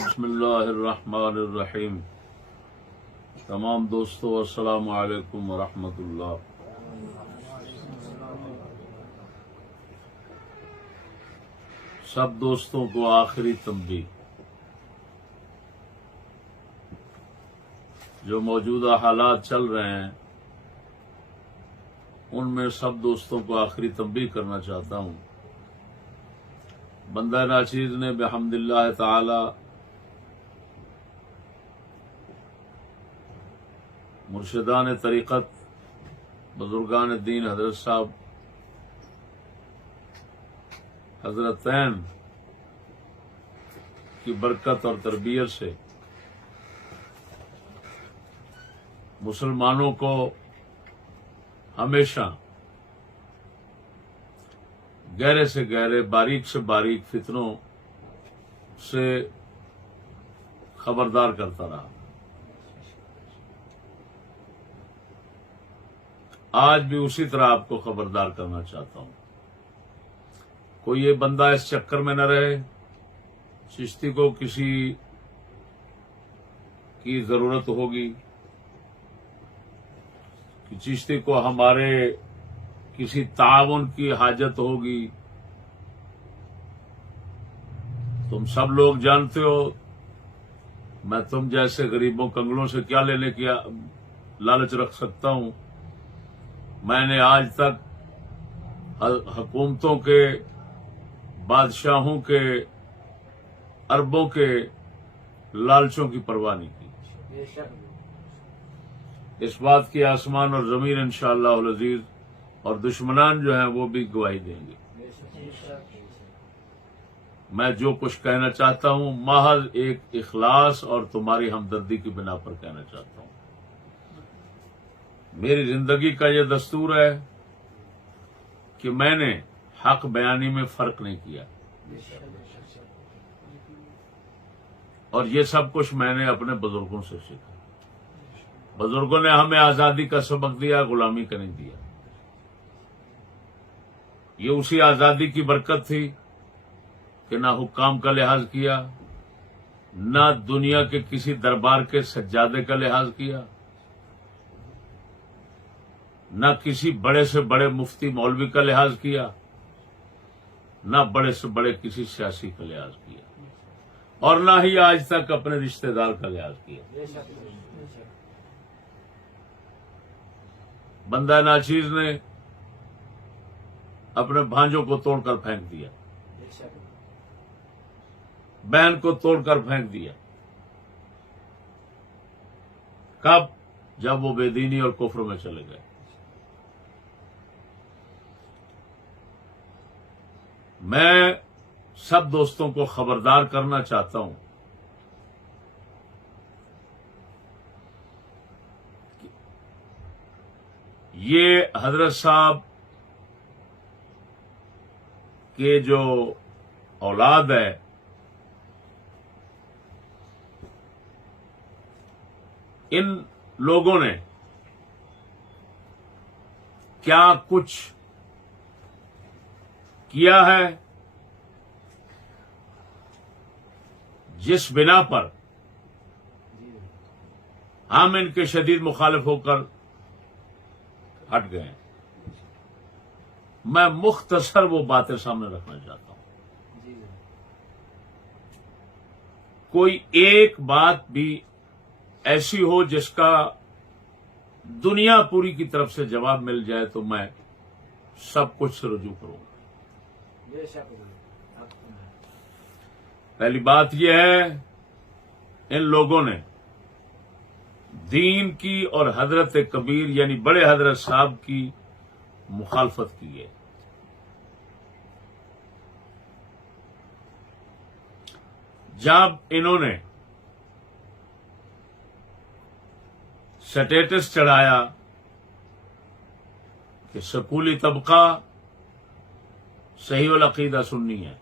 بسم اللہ الرحمن الرحیم. تمام دوستوں السلام علیکم ورحمۃ اللہ. سب دوستوں کو آخری تنبیہ. جو موجودہ حالات چل رہے ہیں ان میں سب دوستوں کو آخری تنبیہ کرنا چاہتا ہوں. بندہ ناچیز نے بحمد اللہ تعالی مرشدان طریقت بزرگان دین حضرت صاحب حضرتین کی برکت اور تربیت سے مسلمانوں کو ہمیشہ گہرے سے گہرے باریک سے باریک فتنوں سے خبردار کرتا رہا. آج بھی اسی طرح آپ کو خبردار کرنا چاہتا ہوں. کوئی یہ بندہ اس چکر میں نہ رہے چشتی کو کسی کی ضرورت ہوگی کہ چشتی کو ہمارے کسی تعاون کی حاجت ہوگی. تم سب لوگ جانتے ہو میں تم جیسے غریبوں کنگلوں سے کیا لینے کی لالچ رکھ سکتا ہوں. میں نے آج تک حکومتوں کے بادشاہوں کے اربوں کے لالچوں کی پرواہ نہیں کی. اس بات کی آسمان اور زمین انشاءاللہ العزیز اور دشمنان جو ہیں وہ بھی گواہی دیں گے. میں جو کچھ کہنا چاہتا ہوں محض ایک اخلاص اور تمہاری ہمدردی کی بنا پر کہنا چاہتا ہوں. میری زندگی کا یہ دستور ہے کہ میں نے حق بیانی میں فرق نہیں کیا اور یہ سب کچھ میں نے اپنے بزرگوں سے سیکھا. بزرگوں نے ہمیں آزادی کا سبق دیا، غلامی کا نہیں دیا. یہ اسی آزادی کی برکت تھی کہ نہ حکام کا لحاظ کیا، نہ دنیا کے کسی دربار کے سجادے کا لحاظ کیا، نہ کسی بڑے سے بڑے مفتی مولوی کا لحاظ کیا، نہ بڑے سے بڑے کسی سیاسی کا لحاظ کیا، اور نہ ہی آج تک اپنے رشتہ دار کا لحاظ کیا. بندہ ناچیز نے اپنے بھانجوں کو توڑ کر پھینک دیا، بہن کو توڑ کر پھینک دیا. کب؟ جب وہ بے دینی اور کفر میں چلے گئے. میں سب دوستوں کو خبردار کرنا چاہتا ہوں یہ حضرت صاحب کے جو اولاد ہے ان لوگوں نے کیا کچھ کیا ہے جس بنا پر ہم ان کے شدید مخالف ہو کر ہٹ گئے ہیں. میں مختصر وہ باتیں سامنے رکھنا چاہتا ہوں. کوئی ایک بات بھی ایسی ہو جس کا دنیا پوری کی طرف سے جواب مل جائے تو میں سب کچھ سے رجوع کروں گا. پہلی بات یہ ہے ان لوگوں نے دین کی اور حضرت کبیر یعنی بڑے حضرت صاحب کی مخالفت کی ہے. جب انہوں نے سٹیٹس چڑھایا کہ سکولی طبقہ صحیح العقیدہ سنی ہے،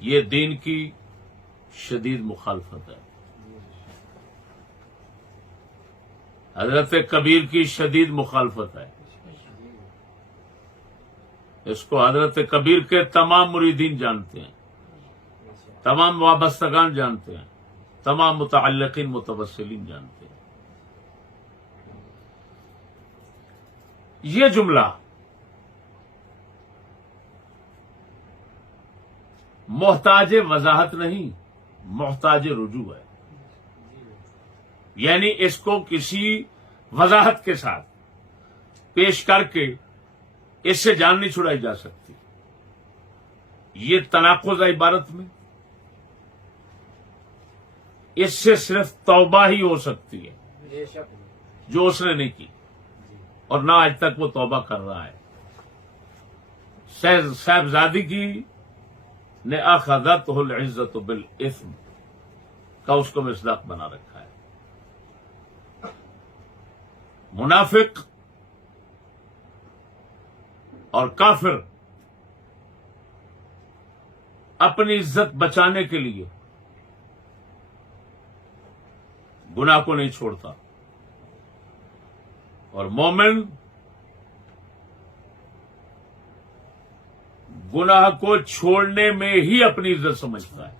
یہ دین کی شدید مخالفت ہے. حضرت کبیر کی شدید مخالفت ہے. اس کو حضرت کبیر کے تمام مریدین جانتے ہیں، تمام وابستگان جانتے ہیں، تمام متعلقین متوسلین جانتے ہیں۔ یہ جملہ محتاج وضاحت نہیں، محتاج رجوع ہے، یعنی اس کو کسی وضاحت کے ساتھ پیش کر کے اس سے جان نہیں چھڑائی جا سکتی۔ یہ تناقض ہے عبارت میں، اس سے صرف توبہ ہی ہو سکتی ہے جو اس نے نہیں کی، اور نہ آج تک وہ توبہ کر رہا ہے۔ صاحبزادی کی نے اخذتہ العزت بالاثم کا اس کو مصداق بنا رکھا ہے۔ منافق اور کافر اپنی عزت بچانے کے لیے گناہ کو نہیں چھوڑتا، اور مومن گناہ کو چھوڑنے میں ہی اپنی عزت سمجھتا ہے۔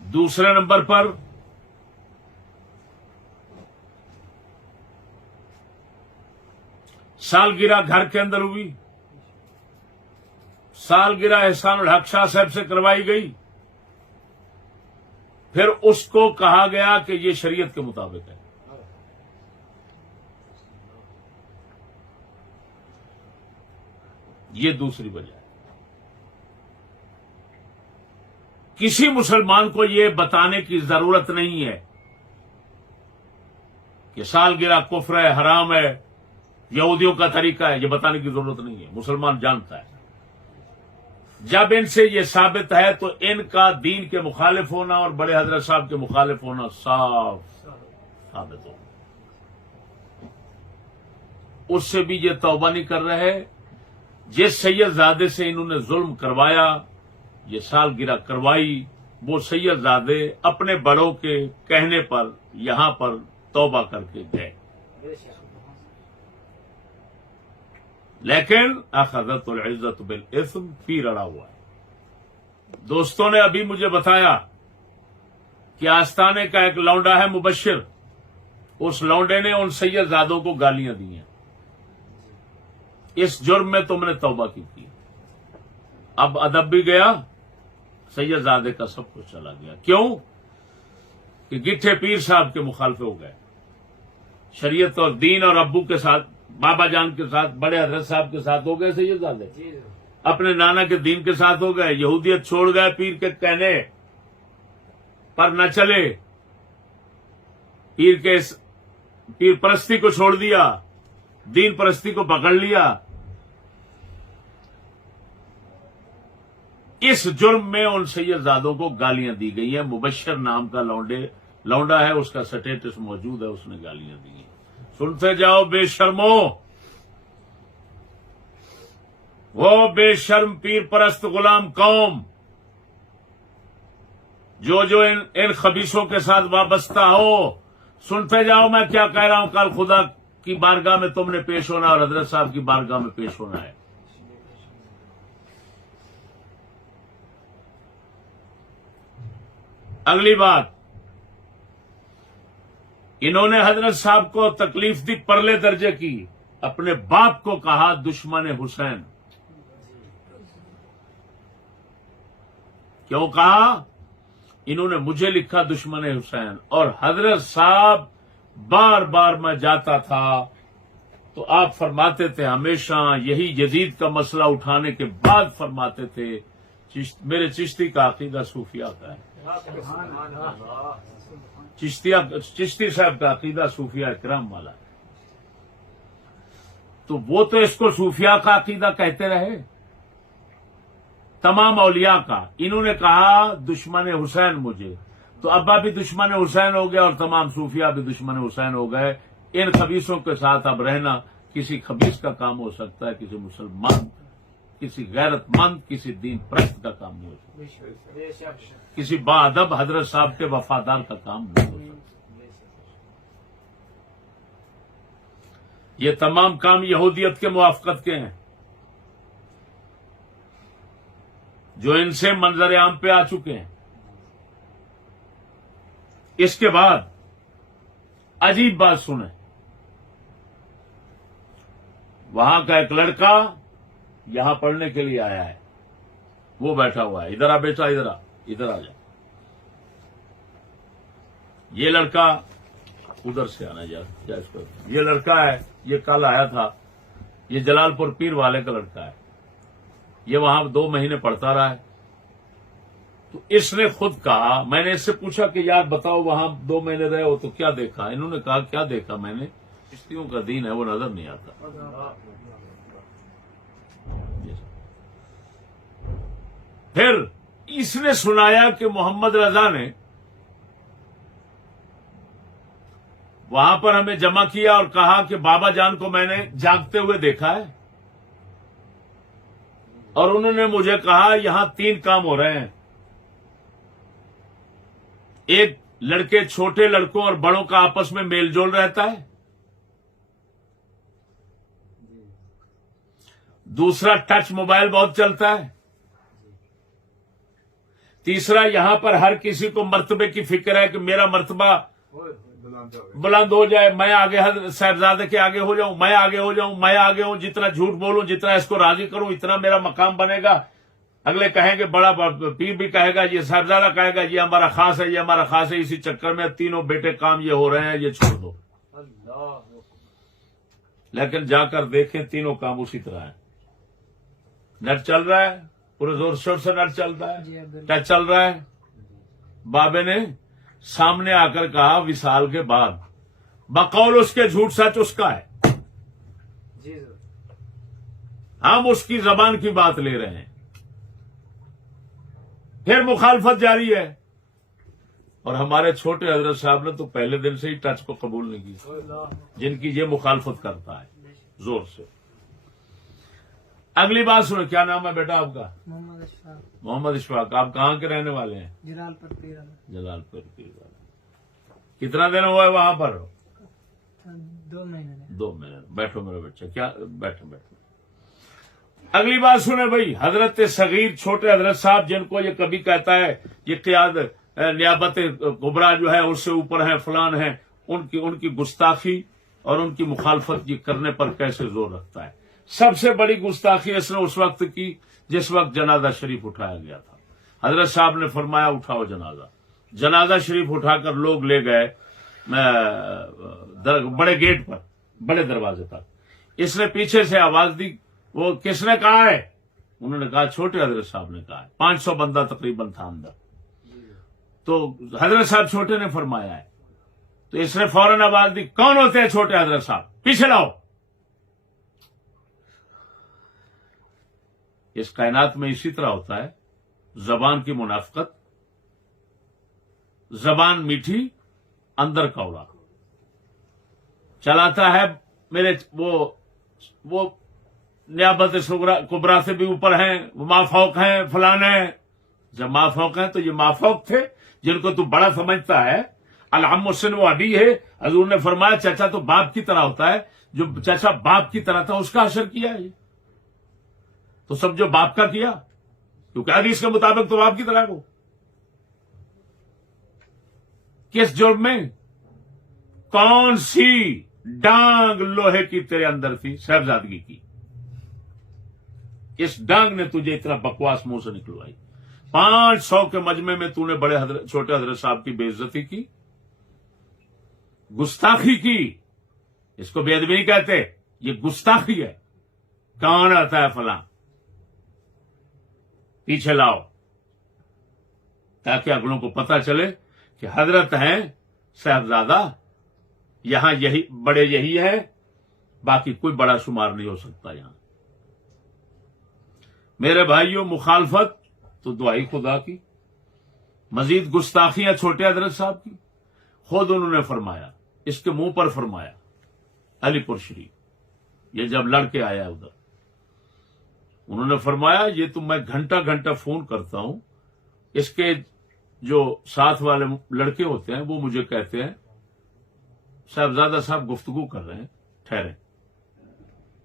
دوسرے نمبر پر سالگرہ گھر کے اندر ہوئی، سالگرہ احسان الحق شاہ صاحب سے کروائی گئی، پھر اس کو کہا گیا کہ یہ شریعت کے مطابق ہے۔ یہ دوسری وجہ ہے۔ کسی مسلمان کو یہ بتانے کی ضرورت نہیں ہے کہ سالگرہ کفر ہے، حرام ہے، یہودیوں کا طریقہ ہے، یہ بتانے کی ضرورت نہیں ہے، مسلمان جانتا ہے۔ جب ان سے یہ ثابت ہے تو ان کا دین کے مخالف ہونا اور بڑے حضرت صاحب کے مخالف ہونا صاف ثابت ہوگا۔ اس سے بھی یہ توبہ نہیں کر رہے۔ جس سید زادے سے انہوں نے ظلم کروایا، یہ سالگرہ کروائی، وہ سید زادے اپنے بڑوں کے کہنے پر یہاں پر توبہ کر کے گئے، لیکن اخذت العزت بالاثم پیر اڑا ہوا ہے۔ دوستوں نے ابھی مجھے بتایا کہ آستانے کا ایک لونڈا ہے مبشر، اس لونڈے نے ان سید زادوں کو گالیاں دی ہیں، اس جرم میں تم نے توبہ کی تھی۔ اب ادب بھی گیا، سید زادے کا سب کچھ چلا گیا۔ کیوں؟ کہ گٹھے پیر صاحب کے مخالف ہو گئے، شریعت اور دین اور ابو کے ساتھ، بابا جان کے ساتھ، بڑے حضرت صاحب کے ساتھ ہو گئے سید زادے، اپنے نانا کے دین کے ساتھ ہو گئے، یہودیت چھوڑ گئے، پیر کے کہنے پر نہ چلے، پیر پرستی کو چھوڑ دیا، دین پرستی کو پکڑ لیا۔ اس جرم میں ان سید زادوں کو گالیاں دی گئی ہیں۔ مبشر نام کا لونڈا ہے، اس کا سٹیٹس موجود ہے، اس نے گالیاں دی ہیں۔ سنتے جاؤ بے شرمو، وہ بے شرم پیر پرست غلام قوم جو ان خبیثوں کے ساتھ وابستہ ہو، سنتے جاؤ میں کیا کہہ رہا ہوں۔ کل خدا کی بارگاہ میں تم نے پیش ہونا اور حضرت صاحب کی بارگاہ میں پیش ہونا ہے۔ اگلی بات، انہوں نے حضرت صاحب کو تکلیف دی، پرلے درجے کی، اپنے باپ کو کہا دشمن حسین۔ کیوں کہا؟ انہوں نے مجھے لکھا دشمن حسین، اور حضرت صاحب بار بار میں جاتا تھا تو آپ فرماتے تھے، ہمیشہ یہی یزید کا مسئلہ اٹھانے کے بعد فرماتے تھے، میرے چشتی کا عقیدہ صوفیہ کا ہے، چشتی صاحب کا عقیدہ صوفیہ کرام والا ہے۔ تو وہ تو اس کو صوفیہ کا عقیدہ کہتے رہے، تمام اولیاء کا۔ انہوں نے کہا دشمن حسین مجھے، تو ابا بھی دشمن حسین ہو گیا اور تمام صوفیہ بھی دشمن حسین ہو گئے۔ ان خبیثوں کے ساتھ اب رہنا کسی خبیث کا کام ہو سکتا ہے، کسی مسلمان، کسی غیرت مند، کسی دین پرست کا کام نہیں ہو سکتا، کسی با ادب حضرت صاحب کے وفادار کا کام نہیں ہو سکتا۔ یہ تمام کام یہودیت کے موافقت کے ہیں جو ان سے منظر عام پہ آ چکے ہیں. اس کے بعد عجیب بات سنیں، وہاں کا ایک لڑکا یہاں پڑھنے کے لیے آیا ہے، وہ بیٹھا ہوا ہے. ادھر آ بیٹا، ادھر آ جا. یہ لڑکا ادھر سے آنا یہ لڑکا ہے، یہ کل آیا تھا، یہ جلال پور پیر والے کا لڑکا ہے. یہ وہاں 2 مہینے پڑھتا رہا ہے. تو اس نے خود کہا، میں نے اس سے پوچھا کہ یار بتاؤ وہاں 2 مہینے رہے ہو تو کیا دیکھا؟ انہوں نے کہا کیا دیکھا میں نے، چشتیوں کا دین ہے وہ نظر نہیں آتا. پھر اس نے سنایا کہ محمد رضا نے وہاں پر ہمیں جمع کیا اور کہا کہ بابا جان کو میں نے جاگتے ہوئے دیکھا ہے، اور انہوں نے مجھے کہا یہاں 3 کام ہو رہے ہیں. ایک، لڑکے چھوٹے لڑکوں اور بڑوں کا آپس میں میل جول رہتا ہے. دوسرا، ٹچ موبائل بہت چلتا ہے. تیسرا، یہاں پر ہر کسی کو مرتبے کی فکر ہے کہ میرا مرتبہ بلند ہو جائے، میں آگے صاحبزادے کے آگے ہو جاؤں، میں آگے ہو جاؤں، میں آگے ہوں، جتنا جھوٹ بولوں، جتنا اس کو راضی کروں، اتنا میرا مقام بنے گا. اگلے کہیں گے، بڑا پیر بھی کہے گا، یہ صاحبزادہ کہے گا یہ ہمارا خاص ہے، یہ ہمارا خاص ہے. اسی چکر میں تینوں بیٹے کام یہ ہو رہے ہیں، یہ چھوڑ دو. لیکن جا کر دیکھیں تینوں کام اسی طرح ہیں. نیٹ چل رہا ہے، پورے زور شور سے نیٹ چل رہا ہے، ٹچ چل رہا ہے. بابے نے سامنے آ کر کہا وصال کے بعد، بقول اس کے جھوٹ سچ اس کا ہے، ہم اس کی زبان کی بات لے رہے ہیں. پھر مخالفت جاری ہے. اور ہمارے چھوٹے حضرت صاحب نے تو پہلے دن سے ہی ٹچ کو قبول نہیں کی، جن کی یہ مخالفت کرتا ہے زور سے. اگلی بات سنو، کیا نام ہے بیٹا آپ کا؟ محمد اشفاق. محمد اشفاق. آپ کہاں کے رہنے والے ہیں؟ جلال پور پیر. جلال پور پیر والے. کتنا دن ہوا ہے وہاں پر؟ 2 مہینے. 2 مہینے. بیٹھو میرا بچہ، کیا بیٹھو. اگلی بات سنیں بھائی، حضرت صغیر چھوٹے حضرت صاحب جن کو یہ کبھی کہتا ہے یہ قیادت نیابت کبریٰ جو ہے اس سے اوپر ہیں، فلان ہیں، ان کی گستاخی اور ان کی مخالفت یہ کرنے پر کیسے زور رکھتا ہے. سب سے بڑی گستاخی اس نے اس وقت کی جس وقت جنازہ شریف اٹھایا گیا تھا. حضرت صاحب نے فرمایا اٹھاؤ جنازہ شریف اٹھا کر لوگ لے گئے بڑے گیٹ پر، بڑے دروازے تک. اس نے پیچھے سے آواز دی، وہ کس نے کہا ہے؟ انہوں نے کہا چھوٹے حضرت صاحب نے کہا ہے. 500 بندہ تقریباً تھا اندر. تو حضرت صاحب چھوٹے نے فرمایا ہے. تو اس نے فوراً آواز دی، کون ہوتے ہیں چھوٹے حضرت صاحب؟ پیچھے لاؤ. اس کائنات میں اسی طرح ہوتا ہے، زبان کی منافقت، زبان میٹھی اندر کوڑا. چلاتا ہے میرے وہ نیابت کبریٰ سے بھی اوپر ہیں، وہ مافوق ہیں، فلان ہیں. جب مافوق ہیں تو یہ مافوق تھے جن کو تو بڑا سمجھتا ہے. العم حسن وہ ابھی ہے. حضور نے فرمایا چچا تو باپ کی طرح ہوتا ہے، جو چچا باپ کی طرح تھا اس کا اثر کیا ہے. تو سب جو باپ کا کیا، کیونکہ حدیث کے مطابق تو باپ کی طرح کو. کس جرم میں؟ کون سی ڈانگ لوہے کی تیرے اندر تھی؟ صاحبزادگی کی. اس ڈانگ نے تجھے اتنا بکواس منہ سے نکلوائی. 500 کے مجمع میں تو نے چھوٹے حضرت صاحب کی بے عزتی کی، گستاخی کی. اس کو بے ادبی نہیں کہتے، یہ گستاخی ہے. کون آتا ہے فلاں؟ پیچھے لاؤ تاکہ اگلوں کو پتہ چلے کہ حضرت ہیں صاحبزادہ، یہاں یہی بڑے یہی ہے، باقی کوئی بڑا شمار نہیں ہو سکتا یہاں. میرے بھائیوں، مخالفت تو دعائی خدا کی، مزید گستاخیاں چھوٹے حضرت صاحب کی. خود انہوں نے فرمایا، اس کے منہ پر فرمایا، علی پور شریف، یہ جب لڑکے آیا ادھر، انہوں نے فرمایا یہ تو میں گھنٹہ گھنٹہ فون کرتا ہوں، اس کے جو ساتھ والے لڑکے ہوتے ہیں وہ مجھے کہتے ہیں صاحبزادہ صاحب گفتگو کر رہے ہیں، ٹھہریں.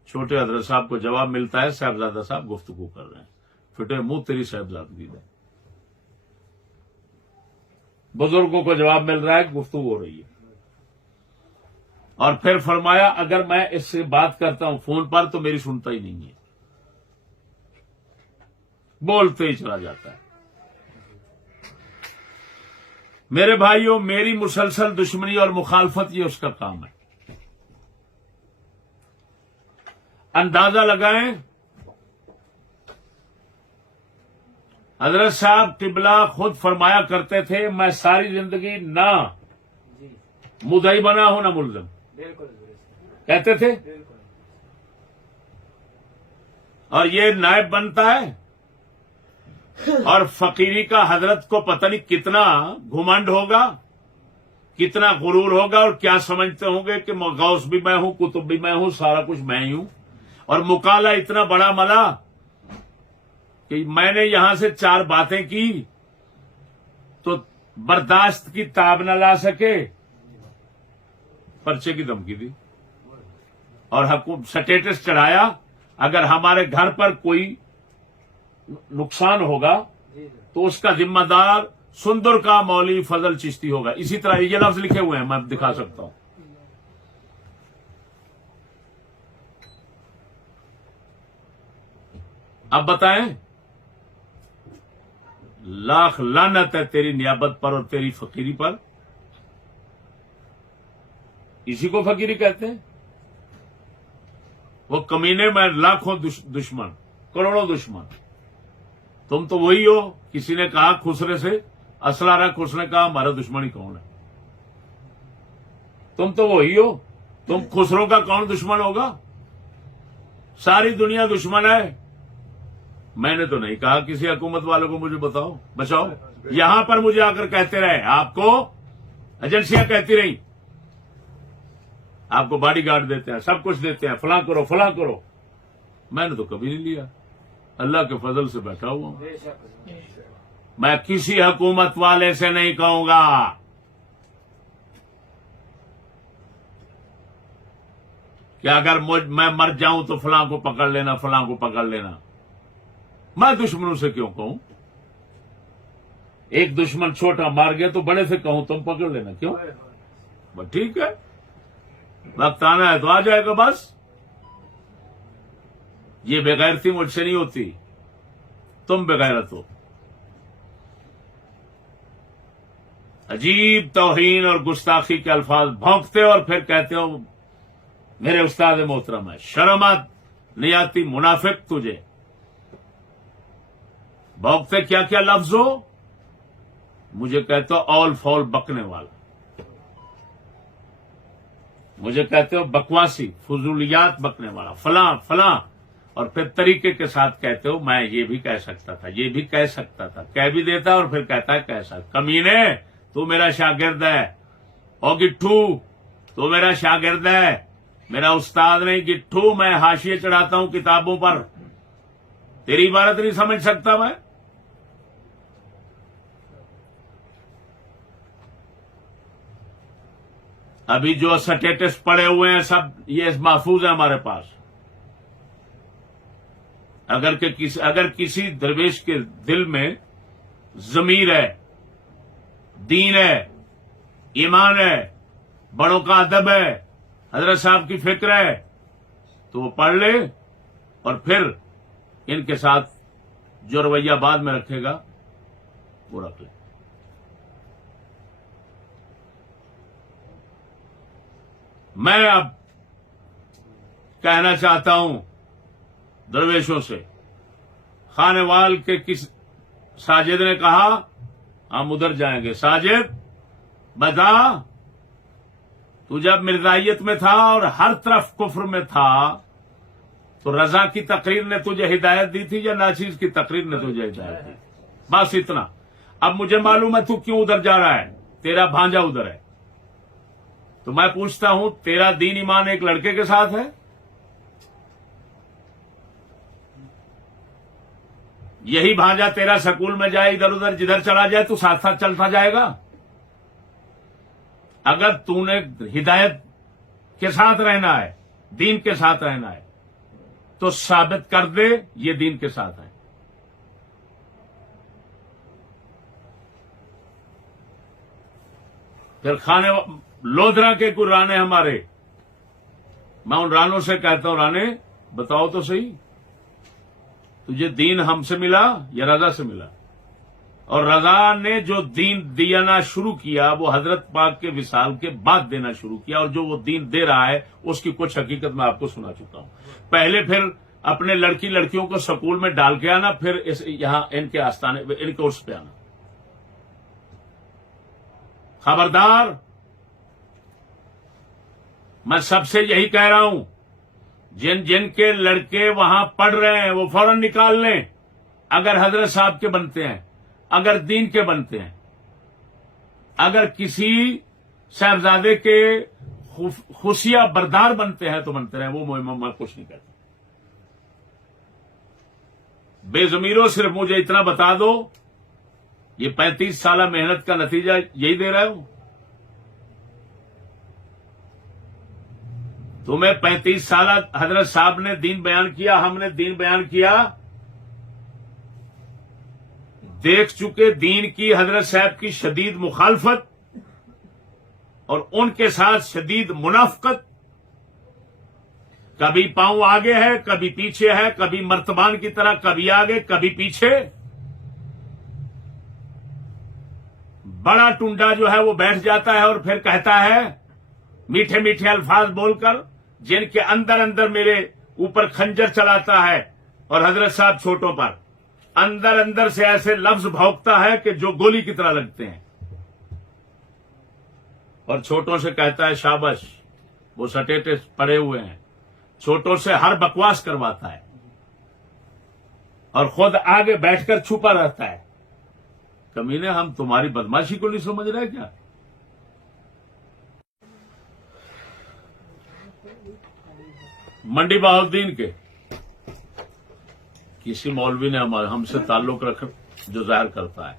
چھوٹے حضرت صاحب کو جواب ملتا ہے صاحبزادہ صاحب گفتگو کر رہے ہیں، پھٹے منہ تیری صاحبزادگی ہے. بزرگوں کو جواب مل رہا ہے، گفتگو ہو رہی ہے. اور پھر فرمایا اگر میں اس سے بات کرتا ہوں فون پر تو میری سنتا ہی نہیں ہے، بولتے ہی چلا جاتا ہے. میرے بھائیوں، میری مسلسل دشمنی اور مخالفت یہ اس کا کام ہے. اندازہ لگائیں، حضرت صاحب قبلہ خود فرمایا کرتے تھے میں ساری زندگی نہ مدعی بنا ہوں نہ ملزم، کہتے تھے. اور یہ نائب بنتا ہے، اور فقیری کا حضرت کو پتہ نہیں کتنا گھمنڈ ہوگا، کتنا غرور ہوگا، اور کیا سمجھتے ہوں گے کہ غوث بھی میں ہوں، کتب بھی میں ہوں، سارا کچھ میں ہی ہوں. اور مکالا اتنا بڑا ملا کہ میں نے یہاں سے 4 باتیں کی تو برداشت کی تاب نہ لا سکے، پرچے کی دھمکی دی اور سٹیٹس چڑھایا اگر ہمارے گھر پر کوئی نقصان ہوگا تو اس کا ذمہ دار سندر کا مولوی فضل چشتی ہوگا. اسی طرح یہ لفظ لکھے ہوئے ہیں، میں دکھا سکتا ہوں. اب بتائیں، لاکھ لعنت ہے تیری نیابت پر اور تیری فقیری پر. اسی کو فقیری کہتے ہیں. وہ کمینے میں لاکھوں دشمن، کروڑوں دشمن. تم تو وہی ہو. کسی نے کہا خسرے سے اسلحہ رکھ، اس نے کہا ہمارا دشمن ہی کون ہے؟ تم تو وہی ہو. تم خسروں کا کون دشمن ہوگا؟ ساری دنیا دشمن ہے. میں نے تو نہیں کہا کسی حکومت والوں کو مجھے بتاؤ بچاؤ. یہاں پر مجھے آ کر کہتے رہے، آپ کو ایجنسیاں کہتی رہی، آپ کو باڈی گارڈ دیتے ہیں، سب کچھ دیتے ہیں، فلاں کرو فلاں کرو. میں نے تو کبھی نہیں لیا. اللہ کے فضل سے بیٹھا ہوا ہوں. میں کسی حکومت والے سے نہیں کہوں گا کہ اگر میں مر جاؤں تو فلاں کو پکڑ لینا، فلاں کو پکڑ لینا. میں دشمنوں سے کیوں کہوں؟ ایک دشمن چھوٹا مار گیا تو بڑے سے کہوں تم پکڑ لینا، کیوں؟ بس ٹھیک ہے، وقت آنا ہے تو آ جائے گا. بس یہ بغیرتی مجھ سے نہیں ہوتی، تم بغیرت ہو. عجیب توہین اور گستاخی کے الفاظ بھونکتے اور پھر کہتے ہو میرے استاد محترم ہے. شرمت نہیں آتی منافق تجھے؟ بھونکتے کیا کیا لفظ ہو. مجھے کہتے ہو اول فول بکنے والا، مجھے کہتے ہو بکواسی فضولیات بکنے والا، فلاں فلاں. اور پھر طریقے کے ساتھ کہتے ہو میں یہ بھی کہہ سکتا تھا، یہ بھی کہہ سکتا تھا، کہہ بھی دیتا اور پھر کہتا ہے کیسا. کمینے، تو میرا شاگرد ہے. او گٹھو، تو میرا شاگرد ہے، میرا استاد نہیں. گٹھو، میں حاشیے چڑھاتا ہوں کتابوں پر، تیری عبارت نہیں سمجھ سکتا میں. ابھی جو سٹیٹس پڑے ہوئے ہیں سب یہ محفوظ ہے ہمارے پاس. اگر کسی درویش کے دل میں ضمیر ہے، دین ہے، ایمان ہے، بڑوں کا ادب ہے، حضرت صاحب کی فکر ہے تو وہ پڑھ لے اور پھر ان کے ساتھ جو رویہ بعد میں رکھے گا وہ رکھ لے. میں اب کہنا چاہتا ہوں درویشوں سے، خانے وال کے کس ساجد نے کہا ہم ادھر جائیں گے. ساجد بتا، تو جب مرزائیت میں تھا اور ہر طرف کفر میں تھا تو رضا کی تقریر نے تجھے ہدایت دی تھی یا ناچیز کی تقریر نے تجھے ہدایت دی؟ بس اتنا. اب مجھے معلوم ہے تو کیوں ادھر جا رہا ہے، تیرا بھانجا ادھر ہے. تو میں پوچھتا ہوں تیرا دین ایمان ایک لڑکے کے ساتھ ہے؟ یہی بھانجا تیرا سکول میں جائے، ادھر ادھر جدھر چلا جائے تو ساتھ ساتھ چلتا جائے گا؟ اگر تو نے ہدایت کے ساتھ رہنا ہے، دین کے ساتھ رہنا ہے تو ثابت کر دے یہ دین کے ساتھ ہے. پھر کھانے لودھرا کے کوئی رانے ہمارے، میں ان رانوں سے کہتا ہوں رانے بتاؤ تو صحیح تجھے دین ہم سے ملا یا رضا سے ملا؟ اور رضا نے جو دین دینا شروع کیا وہ حضرت پاک کے وصال کے بعد دینا شروع کیا، اور جو وہ دین دے رہا ہے اس کی کچھ حقیقت میں آپ کو سنا چکا ہوں. پہلے پھر اپنے لڑکیوں کو سکول میں ڈال کے آنا، پھر یہاں ان کے آستانے ان کے عرس پہ آنا. خبردار، میں سب سے یہی کہہ رہا ہوں، جن کے لڑکے وہاں پڑھ رہے ہیں وہ فوراً نکال لیں، اگر حضرت صاحب کے بنتے ہیں، اگر دین کے بنتے ہیں. اگر کسی صاحبزادے کے خفیہ بردار بنتے ہیں تو بنتے رہے، وہ میں کچھ نہیں کہتا. بے ضمیروں صرف مجھے اتنا بتا دو، یہ 35 سالہ محنت کا نتیجہ یہی دے رہے ہو؟ تمہیں 35 سالہ حضرت صاحب نے دین بیان کیا، ہم نے دین بیان کیا، دیکھ چکے دین کی حضرت صاحب کی شدید مخالفت اور ان کے ساتھ شدید منافقت. کبھی پاؤں آگے ہے، کبھی پیچھے ہے، کبھی مرتبان کی طرح کبھی آگے کبھی پیچھے. بڑا ٹنڈا جو ہے وہ بیٹھ جاتا ہے اور پھر کہتا ہے میٹھے میٹھے الفاظ بول کر، جن کے اندر میرے اوپر خنجر چلاتا ہے، اور حضرت صاحب چھوٹوں پر اندر سے ایسے لفظ بھونکتا ہے کہ جو گولی کی طرح لگتے ہیں، اور چھوٹوں سے کہتا ہے شابش، وہ سٹیٹے پڑے ہوئے ہیں، چھوٹوں سے ہر بکواس کرواتا ہے اور خود آگے بیٹھ کر چھپا رہتا ہے. کمینے، ہم تمہاری بدماشی کو نہیں سمجھ رہے کیا؟ منڈی بہاؤالدین کے کسی مولوی نے ہم سے تعلق رکھ جو ظاہر کرتا ہے،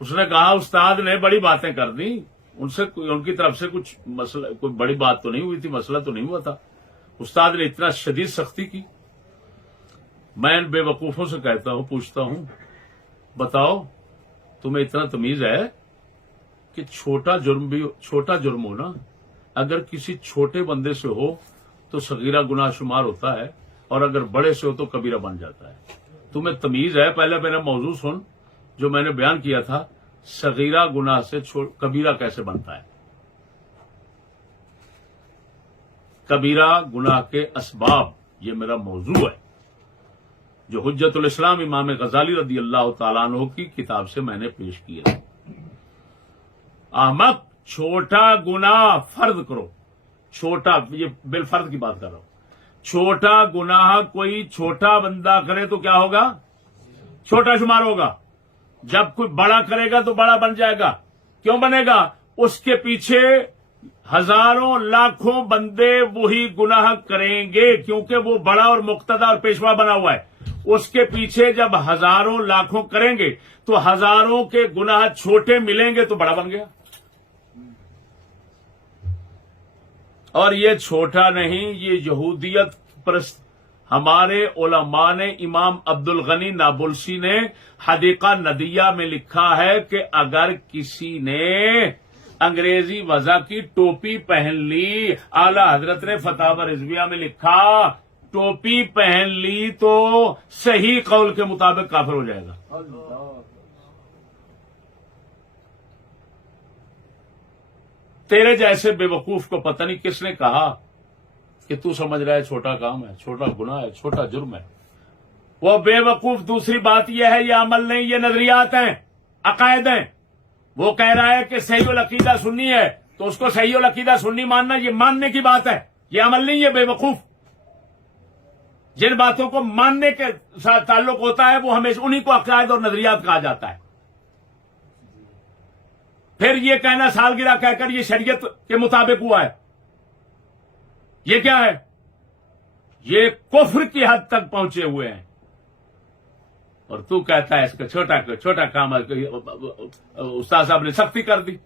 اس نے کہا استاد نے بڑی باتیں کر دی، ان کی طرف سے کچھ مسئلہ، کوئی بڑی بات تو نہیں ہوئی تھی، مسئلہ تو نہیں ہوا تھا، استاد نے اتنا شدید سختی کی. میں ان بے وقوفوں سے کہتا ہوں، پوچھتا ہوں بتاؤ تمہیں اتنا تمیز ہے کہ چھوٹا جرم ہونا اگر کسی چھوٹے بندے سے ہو تو صغیرہ گناہ شمار ہوتا ہے، اور اگر بڑے سے ہو تو کبیرہ بن جاتا ہے. تمہیں تمیز ہے؟ پہلے میرا موضوع سن جو میں نے بیان کیا تھا، صغیرہ گناہ سے کبیرہ کیسے بنتا ہے. کبیرہ گناہ کے اسباب، یہ میرا موضوع ہے جو حجت الاسلام امام غزالی رضی اللہ تعالیٰ عنہ کی کتاب سے میں نے پیش کیا. احمق، چھوٹا گناہ فرض کرو، چھوٹا، یہ بالفرض کی بات کر رہا ہوں، چھوٹا گناہ کوئی چھوٹا بندہ کرے تو کیا ہوگا؟ چھوٹا شمار ہوگا. جب کوئی بڑا کرے گا تو بڑا بن جائے گا. کیوں بنے گا؟ اس کے پیچھے ہزاروں لاکھوں بندے وہی گناہ کریں گے، کیونکہ وہ بڑا اور مقتدی اور پیشوا بنا ہوا ہے. اس کے پیچھے جب ہزاروں لاکھوں کریں گے تو ہزاروں کے گناہ چھوٹے ملیں گے تو بڑا بن گیا. اور یہ چھوٹا نہیں، یہ یہودیت پرست ہمارے علماء نے، امام عبد الغنی نابلسی نے حدیقہ ندیہ میں لکھا ہے کہ اگر کسی نے انگریزی وضع کی ٹوپی پہن لی، اعلی حضرت نے فتاوی رضویہ میں لکھا ٹوپی پہن لی تو صحیح قول کے مطابق کافر ہو جائے گا. تیرے جیسے بے وقوف کو پتہ نہیں کس نے کہا کہ تو سمجھ رہا ہے چھوٹا کام ہے، چھوٹا گناہ ہے، چھوٹا جرم ہے. وہ بے وقوف دوسری بات یہ ہے، یہ عمل نہیں، یہ نظریات ہیں، عقائد ہیں. وہ کہہ رہا ہے کہ صحیح العقیدہ سنی ہے تو اس کو صحیح العقیدہ سنی ماننا، یہ ماننے کی بات ہے، یہ عمل نہیں ہے. بے وقوف جن باتوں کو ماننے کے ساتھ تعلق ہوتا ہے وہ ہمیشہ انہی کو عقائد اور نظریات کہا جاتا ہے. پھر یہ کہنا سالگرہ کہہ کر یہ شریعت کے مطابق ہوا ہے، یہ کیا ہے؟ یہ کفر کی حد تک پہنچے ہوئے ہیں. اور تو کہتا ہے اس کا چھوٹا کام ہے، استاد صاحب نے سختی کر دی.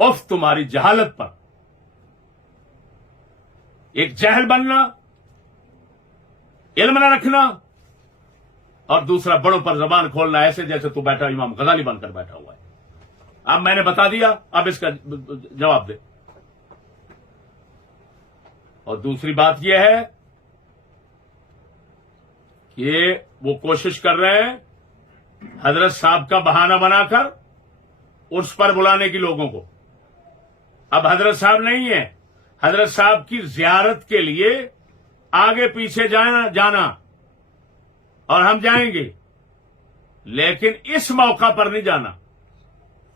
اف تمہاری جہالت پر. ایک جہل بننا علم نہ رکھنا، اور دوسرا بڑوں پر زبان کھولنا، ایسے جیسے تو بیٹھا امام غزالی بن کر بیٹھا ہوا ہے۔ اب میں نے بتا دیا، اب اس کا جواب دے۔ اور دوسری بات یہ ہے کہ وہ کوشش کر رہے ہیں حضرت صاحب کا بہانہ بنا کر عرس پر بلانے کی لوگوں کو۔ اب حضرت صاحب نہیں ہے، حضرت صاحب کی زیارت کے لیے آگے پیچھے جانا اور ہم جائیں گے، لیکن اس موقع پر نہیں جانا۔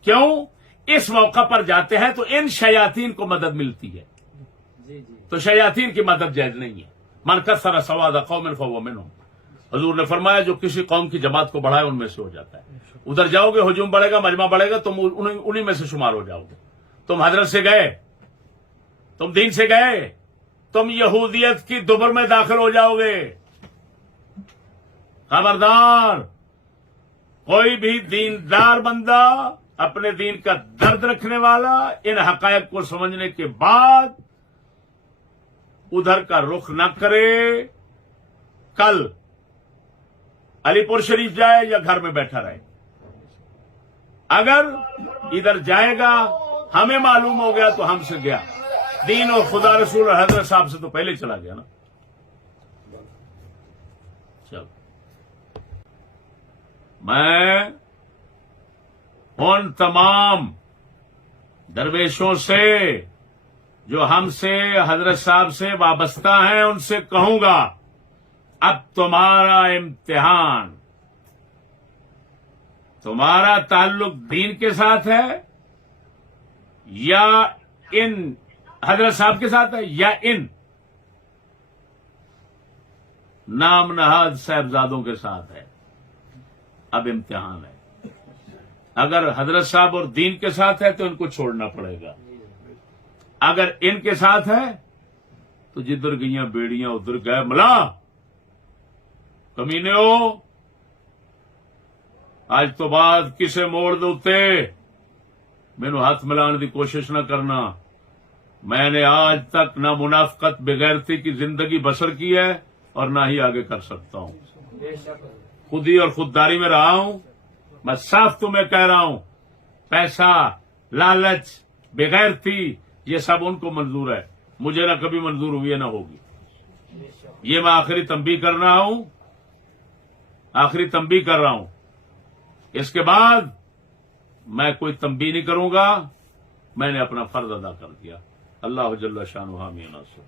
کیوں؟ اس موقع پر جاتے ہیں تو ان شیاطین کو مدد ملتی ہے، تو شیاطین کی مدد جائز نہیں ہے۔ من کثر سواد قوم فهو منهم، حضور نے فرمایا جو کسی قوم کی جماعت کو بڑھائے ان میں سے ہو جاتا ہے۔ ادھر جاؤ گے، ہجوم بڑھے گا، مجمع بڑھے گا، تم انہی میں سے شمار ہو جاؤ گے۔ تم حضرت سے گئے، تم دین سے گئے، تم یہودیت کی دبر میں داخل ہو جاؤ گے۔ خبردار، کوئی بھی دیندار بندہ، اپنے دین کا درد رکھنے والا، ان حقائق کو سمجھنے کے بعد ادھر کا رخ نہ کرے۔ کل علی پور شریف جائے یا گھر میں بیٹھا رہے، اگر ادھر جائے گا ہمیں معلوم ہو گیا تو ہم سے گیا، دین اور خدا رسول اور حضرت صاحب سے تو پہلے ہی چلا گیا نا۔ چل، میں ان تمام درویشوں سے جو ہم سے حضرت صاحب سے وابستہ ہیں ان سے کہوں گا، اب تمہارا امتحان، تمہارا تعلق دین کے ساتھ ہے یا ان حضرت صاحب کے ساتھ ہے یا ان نام نہاد صاحبزادوں کے ساتھ ہے۔ اب امتحان ہے، اگر حضرت صاحب اور دین کے ساتھ ہے تو ان کو چھوڑنا پڑے گا، اگر ان کے ساتھ ہے تو جدھر گئیاں بیڑیاں ادھر گئے ملا۔ کمینے ہو، آج تو بعد کسے موڑ دوتے مینو ہاتھ ملان دی کوشش نہ کرنا۔ میں نے آج تک نہ منافقت بغیرتی کی زندگی بسر کی ہے اور نہ ہی آگے کر سکتا ہوں۔ خودی اور خودداری میں رہا ہوں۔ میں صاف تمہیں کہہ رہا ہوں، پیسہ، لالچ، بغیرتی، یہ سب ان کو منظور ہے، مجھے نہ کبھی منظور ہوئی ہے نہ ہوگی۔ یہ میں آخری تنبیہ کر رہا ہوں، آخری تنبیہ کر رہا ہوں۔ اس کے بعد میں کوئی تنبیہ نہیں کروں گا، میں نے اپنا فرض ادا کر دیا۔ اللہ جل شانہ حامی ناصر۔